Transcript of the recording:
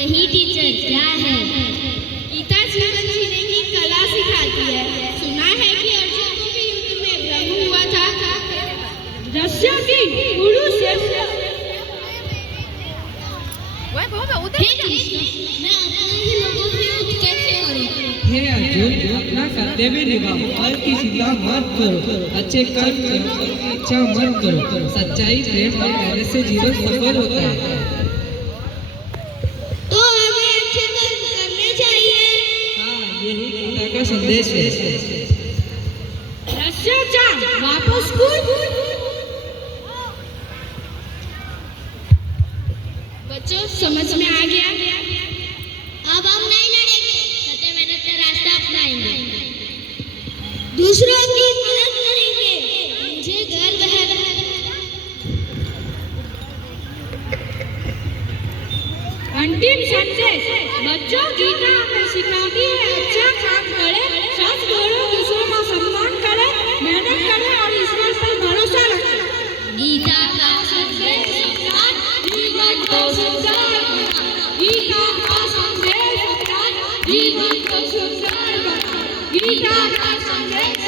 नहीं टीचर, क्या है? गीता जीवन जीने की कला सिखाती है। सुना है कि अर्जुन को भी युद्ध में भ्रम हुआ था। रस्सियों की गुरु से हे कृष्ण, मैं अपने ही लोगों से युद्ध कैसे करूं? हे अर्जुन, अपना कर्तव्य निभाओ, फल की चिंता मत करो, अच्छे कर्म करो, फल की इच्छा मत करो। सच्चाई, प्रेम और मेहनत से जीवन सफल होता है। तो हमें अच्छे कर्म करने चाहिए। हाँ, यही गीता का संदेश है। रस्सियों चार वापस कूद। बच्चों, समझ में आ गया? अब हम नहीं लड़ेंगे, सत्य मेहनत का रास्ता अपनाएंगे, दूसरों की मदद करेंगे। मुझे गर्व है। अंतिम संदेश बच्चों, गीता हमें सिखाती है अच्छा काम करे, सच बोलो, दूसरों का सम्मान करे, मेहनत करे और ईश्वर पर भरोसा रखे। गीता का संदेश जीवन को सुंदर बना। गीता का संदेश जीवन को सुंदर बना। गीता का संदेश